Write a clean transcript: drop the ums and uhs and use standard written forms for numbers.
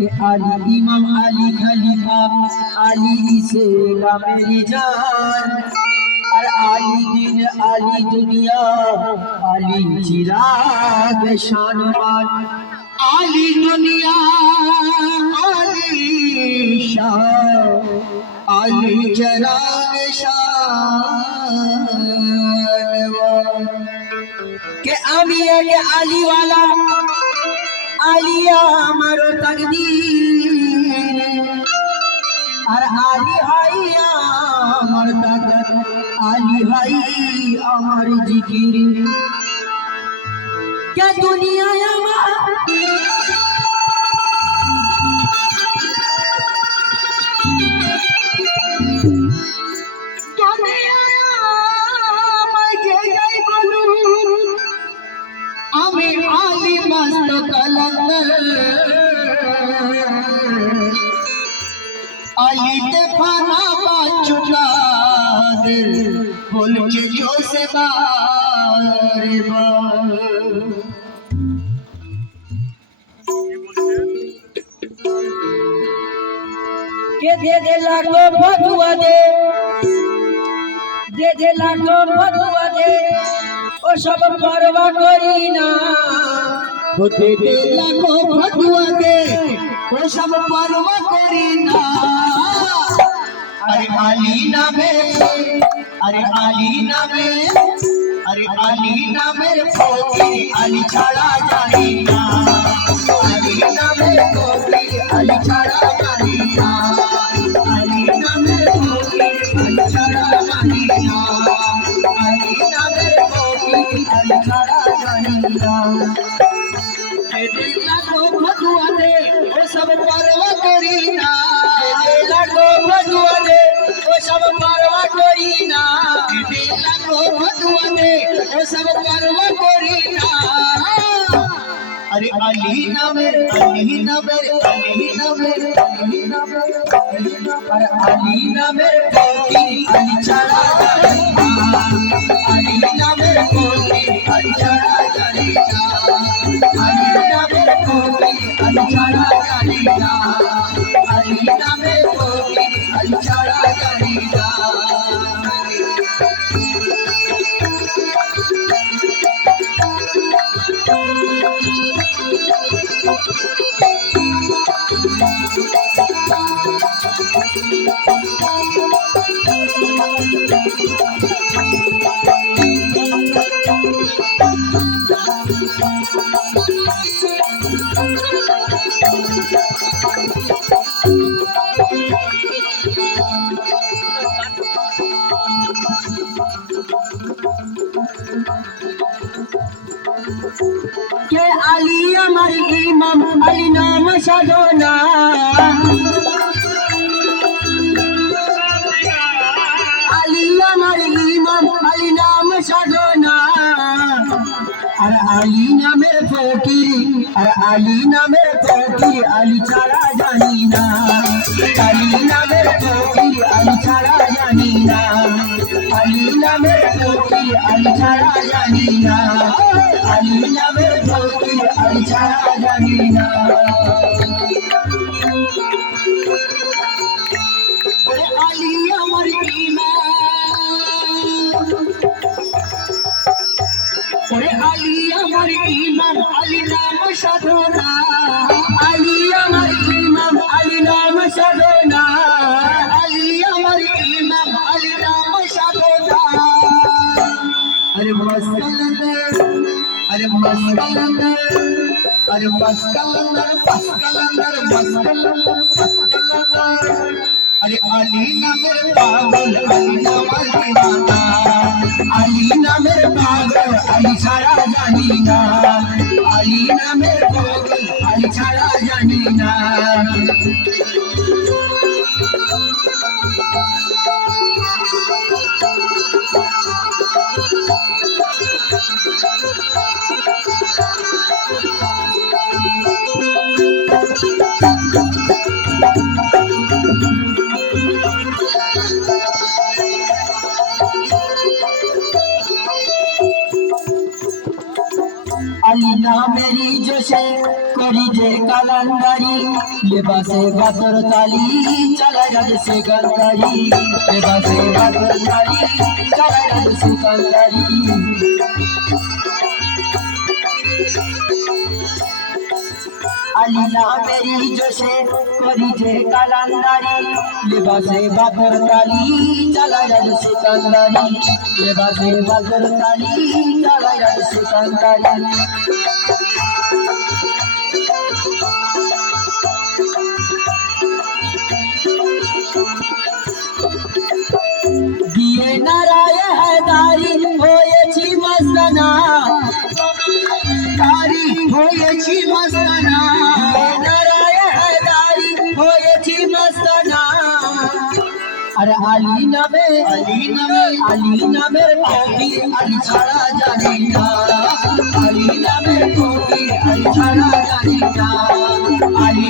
कि अली इमाम अली खलीफा अली से मेरी जान और अली दिन अली दुनिया अली चिराग शानवान अली दुनिया अली शान अली चिराग शानवान के अमी है के अली वाला आलिया हमारो तकदीर और आली हाई अमर तक आली हाई अमर जिकिर क्या दुनिया अली ते फाना चुका दिल बोल के जो से बार के दे लागो फतुआ दे लागो फतुआ दे ओ सब परवा करी ना दे लागो फतुआ दे ओ सब परवा करी ना अरे अली नामे अरे अली नामे अरे अली नामे फोकी अली छाड़ा जानी ना अली नामे फोकी अली छाड़ा जानी ना अली नामे फोकी अली छाड़ा जानी ना अली नामे फोकी अली छाड़ा जानी ना लागो फतुआ दे ओ सब परवा करी ना लागो फतुआ दे ओ सब परवा करी ना लागो फतुआ दे ओ सब परवा करी ना अरे अली नामे अली नामे अली नामे अली नामे अरे अली नामे फोकी अली छाड़ा अली नामे फोकी अली छाड़ा जानी ना अली नामे फोकी अली छाड़ा जानी ना अली नामे फोकी अली छाड़ा जानी ना के अली अमर इमाम अली नाम सदोना अली अमर इमाम अली नाम सदोना और अली नामे फकीर और अली नामे फकीर अली छाड़ा जानी ना अली नामे फकीर अली छाड़ा जानी ना अली नामे फकीर अली छाड़ा जानी ना अली नामे फकीर अली छाड़ा जानी ना अली अमर इमाम अली अमर इमाम अली नाम सदोना अली अमर इमाम अली नाम सदोना अली अमर इमाम अली नाम सदोना अरे मस्कलंदर अरे मस्कलंदर अरे मस्कलंदर मस्कलंदर मस्कलंदर अरे अली ना मेरे पागल अली ना मदीना अली ना मेरे पागल अली छाड़ा जानी ना अली ना मेरे पागल अली छाड़ा जानी ना अली नाम নামেরই জোশে করি যে কালান্দারি লেবাসে বাতর তালি চালায় রাজ সিকান্দারি লেবাসে বাতর তালি চালায় রাজ সিকান্দারি আলী নামেরই জোশে করি যে কালান্দারি লেবাসে বাতর তালি চালায় রাজ সিকান্দারি লেবাসে বাতর তালি চালায় রাজ সিকান্দারি দিয়ে নারায় হায়দারি হয়েছি মস্তানা তারি হয়েছি মস্তানা নারায় হায়দারি হয়েছি মস্তানা আরে আলী নামের কবি আলী ছাড়া জানি না আলী নামের কবি আলী ছাড়া জানি না আলী